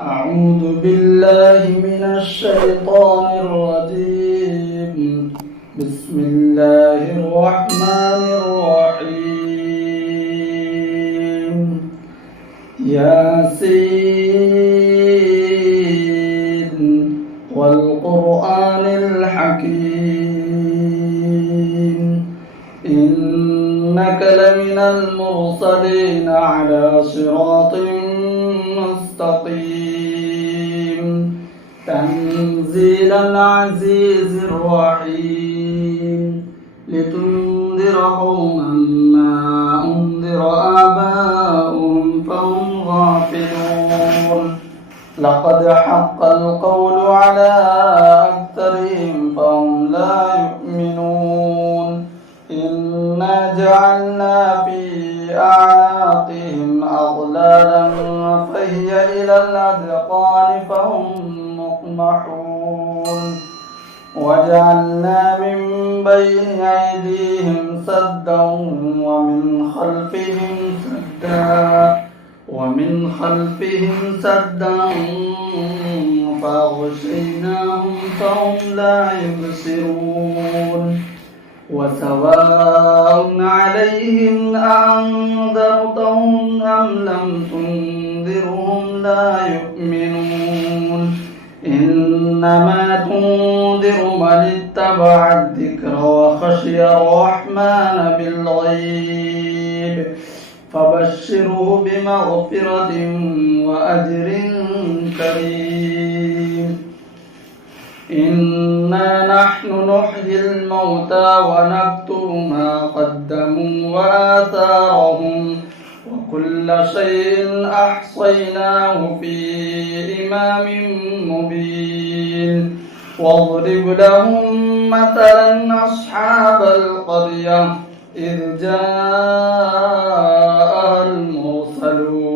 أعوذ بالله من الشيطان الرجيم. بسم الله الرحمن الرحيم. ياسين والقرآن الحكيم إنك لمن المرسلين على صراط مستقيم تنزيل العزيز الرحيم لتنذر قوما ما أنذر آباؤهم فهم غافلون لقد حق القول على أكثرهم فهم لا يؤمنون إنا جعلنا في أعناقهم أغلالا فهي إلى الأذقان فهم مقمحون وجعلنا من بين أيديهم سدا ومن خلفهم سدا فأغشيناهم فهم لا يبصرون وسواء عليهم أنذرتهم أم لم تنذرهم لا يؤمنون إنما تنذر من اتبع الذكر وخشي الرحمن بالغيب فبشره بمغفرة وأجر كريم إنا نحن نحيي الموتى ونكتب ما قدموا وآثارهم وكل شيء أحصيناه في إمام مبين واضرب لهم مثلا أصحاب القرية إذ جاءها المرسلون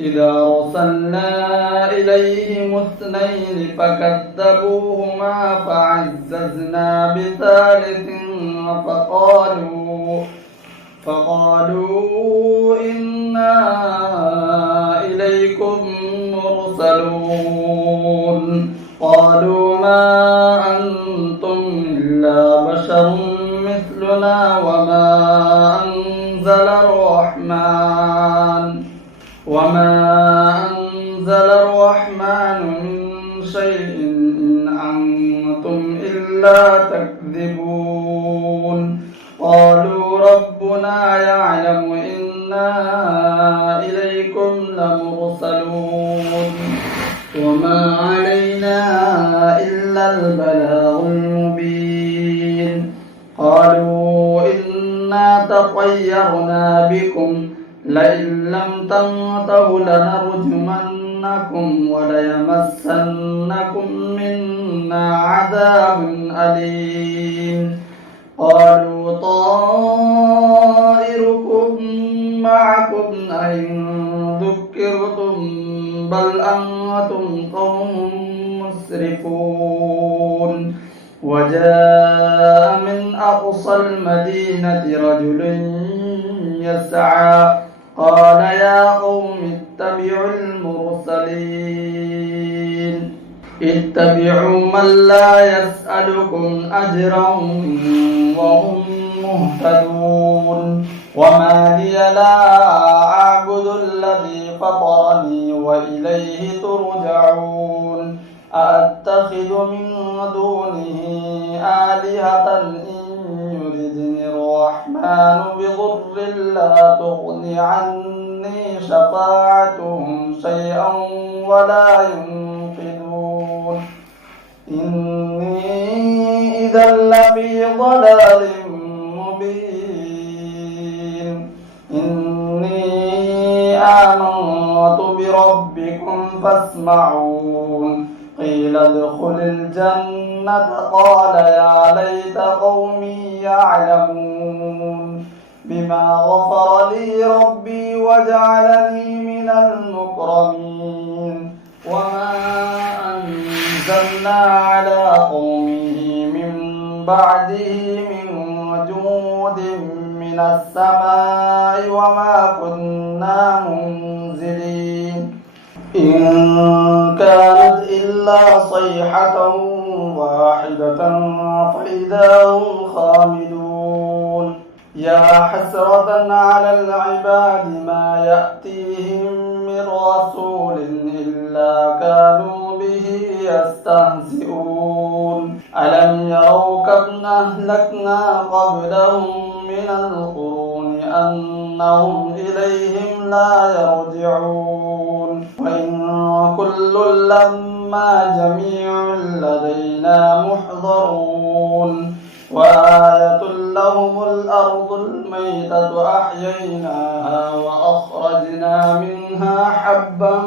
إذا أرسلنا إليهم اثنين فكذبوهما فعززنا بثالث فقالوا إنا إليكم مرسلون قالوا ما أنتم إلا بشر مثلنا وما أنزل الرحمن من شيء إن أنتم إلا تكذبون قالوا ربنا يعلم إنا إليكم لمرسلون وما علينا إلا البلاغ المبين قالوا إنا تطيرنا بكم لئن لم تنتهوا لنرجمنكم وليمسنكم منا عذاب أليم قالوا طائركم معكم أئن ذكرتم بل أنتم قوم مسرفون وجاء من أقصى المدينة رجل يسعى قال يا قوم اتبعوا المرسلين اتبعوا من لا يسألكم أجرا وهم مهتدون وما لي لا أعبد الذي فطرني وإليه ترجعون أأتخذ من دونه آلهة إن يردني الرحمن بضر لا تغن عني شفاعتهم شيئا ولا ينقذون إني إذا لفي ضلال مبين إني آمنت بربكم فاسمعون قيل ادخل الجنة قال يا ليت قومي يعلمون بما غفر لي ربي وجعلني من المكرمين وما أنزلنا على قومه من بعده من جود من السماء وما كنا منزلين إن كانت إلا صيحة واحدة فإذا هم خامدون يا حسرة على العباد ما يأتيهم من رسول إلا كانوا به يستهزئون ألم يروا كم أهلكنا قبلهم من القرون أنهم إليهم لا يرجعون وإن كل لما جميع لدينا محضرون وآية لهم الأرض الميتة أحييناها وأخرجنا منها حبا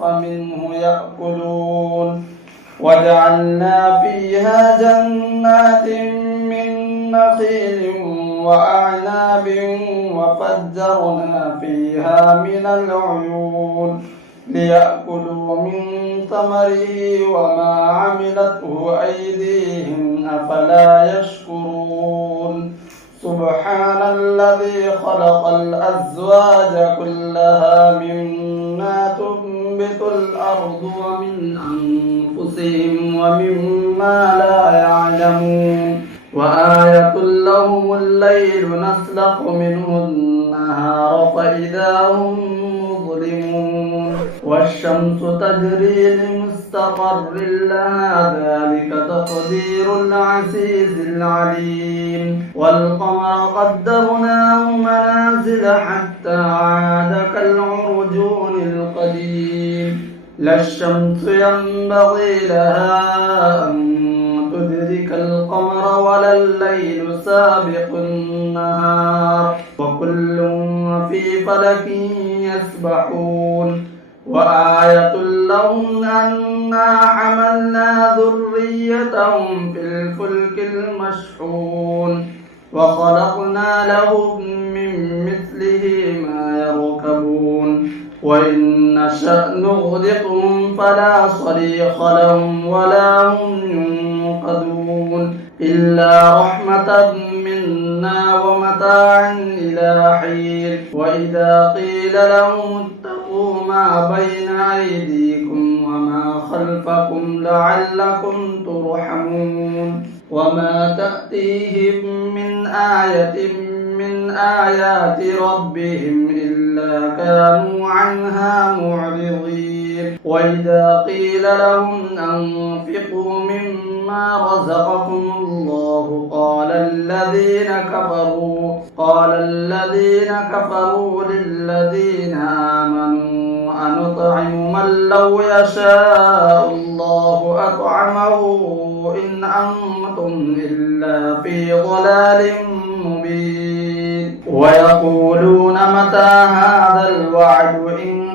فمنه يأكلون وجعلنا فيها جنات من نخيل وأعناب وفجرنا فيها من العيون ليأكلوا من ثمره وما عملته أيديهم أفلا يشكرون سبحان الذي خلق الأزواج كلها مما تنبت الأرض ومن أنفسهم ومما لا يعلمون وآية لهم الليل نسلخ منه النهار فإذا هم مظلمون والشمس تجري لمستقر لها ذلك تقدير العزيز العليم والقمر قدرناه منازل حتى عاد كالعرجون القديم لا الشمس ينبغي لها أن تدرك القمر ولا الليل سابق النهار وكل في فلك يسبحون وآية لهم أنا حملنا ذريتهم في الفلك المشحون وخلقنا لهم من مثله ما يركبون وإن نشأ نغرقهم فلا صريخ لهم ولا هم ينقذون إلا رحمة منا ومتاعا إلى حين وإذا قيل لهم اتقوا ما بين أيديكم وما خلفكم لعلكم ترحمون وما تأتيهم من آية من آيات ربهم إلا كانوا عنها معرضين وإذا قيل لهم أنفقوا مما رزقكم الله قال الذين كفروا للذين آمنوا أنطعم من لو يشاء الله أطعمه إن أنتم إلا في ضلال مبين ويقولون متى هذا الوعد إن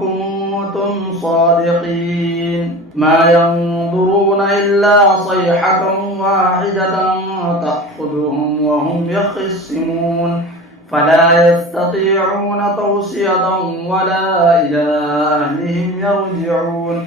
كنتم صادقين ما ينظرون إلا صيحة واحدة تأخذهم وهم يخصمون فلا يستطيعون توصية ولا إلى أهلهم يرجعون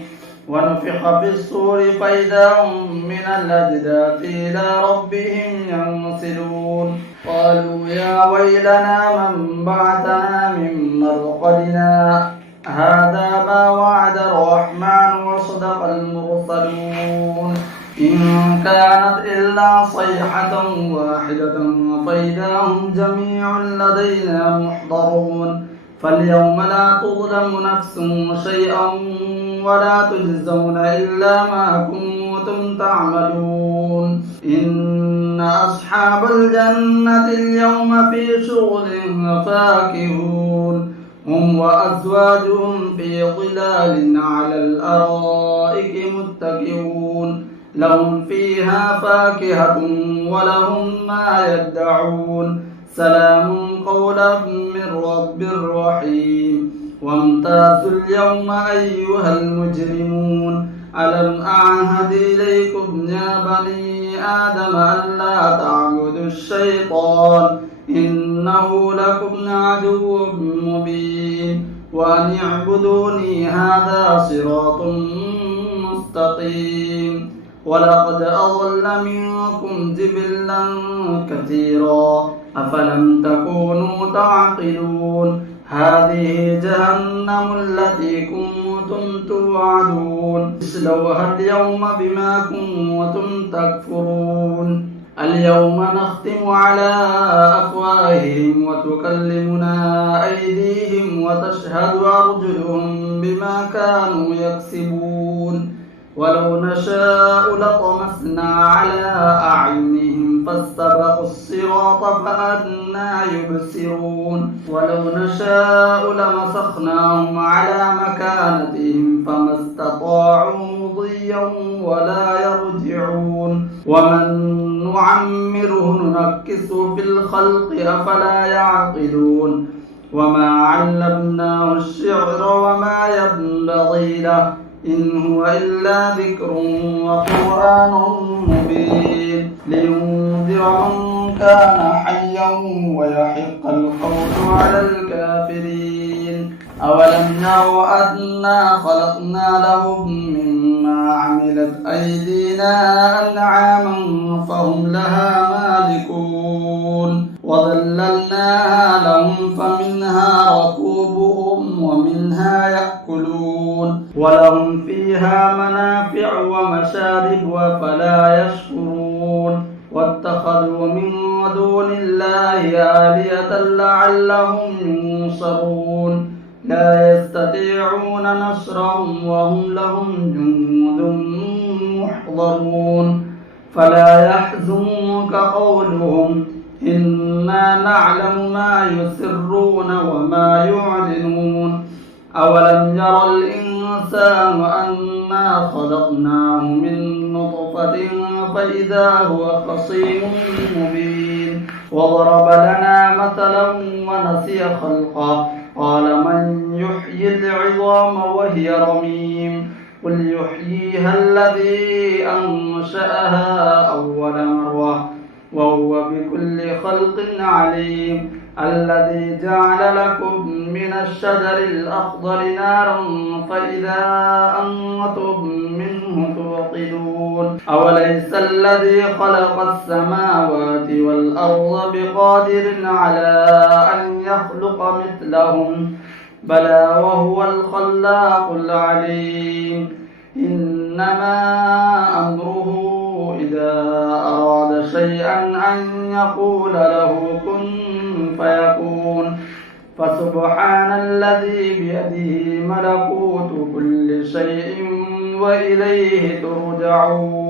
ونفخ في الصور فإذا هم من الأجداث إلى ربهم ينسلون قالوا يا ويلنا من بعثنا من مرقدنا هذا ما وعد الرحمن وصدق المرسلون إن كانت إلا صيحة واحدة فإذا هم جميع لدينا محضرون فاليوم لا تظلم نفس شيئا ولا تجزون إلا ما كنتم تعملون إن أصحاب الجنة اليوم في شغل فاكهون هم وأزواجهم في ظلال على الأرائك متكئون لهم فيها فاكهة ولهم ما يدعون سلام قولا من رب رحيم وامتازوا اليوم أيها المجرمون ألم أعهد إليكم يا بني آدم ألا تعبدوا الشيطان إنه لكم عدو مبين وأن اعبدوني هذا صراط مستقيم ولقد أضل منكم جبلا كثيرا أفلم تكونوا تعقلون هذه جهنم التي كنتم كنتم توعدون اصلوها اليوم بما كنتم تكفرون اليوم نختم على أفواههم وتكلمنا أيديهم وتشهد أرجلهم بما كانوا يكسبون ولو نشاء لطمسنا على أعينهم فاستبقوا الصراط فأنى يبصرون ولو نشاء لمسخناهم على مكانتهم فما استطاعوا مضيا ولا يرجعون ومن نعمره ننكسه في الخلق أفلا يعقلون وما علمناه الشعر وما ينبغي له إن هو إلا ذكر وقرآن مبين لينذر من كان حيا ويحق القول على الكافرين أولم يروا أنا خلقنا لهم مما عملت أيدينا أنعاما فهم لها مالكون وذللناها لهم فمنها ركوبهم ومنها يأكلون ولهم فيها منافع ومشارب أفلا يشكرون واتخذوا من دون الله آلهة لعلهم ينصرون لا يستطيعون نصرهم وهم لهم جند محضرون فلا يحزنك قولهم إنا نعلم ما يسرون وما يعلنون أولم ير الإنسان أنا خلقناه من نطفة فإذا هو خصيم مبين وضرب لنا مثلا ونسي خلقه قال من يحيي العظام وهي رميم قل يحييها الذي أنشأها أول مرة وهو بكل خلق عليم الذي جعل لكم من الشجر الأخضر نارا فإذا أنتم منه توقدون أوليس الذي خلق السماوات والأرض بقادر على أن يخلق مثلهم بلى وهو الخلاق العليم إنما أمره إذا أراد شيئا أن يقول له كن فيكون فسبحان الذي بيده ملكوت كل شيء وإليه ترجعون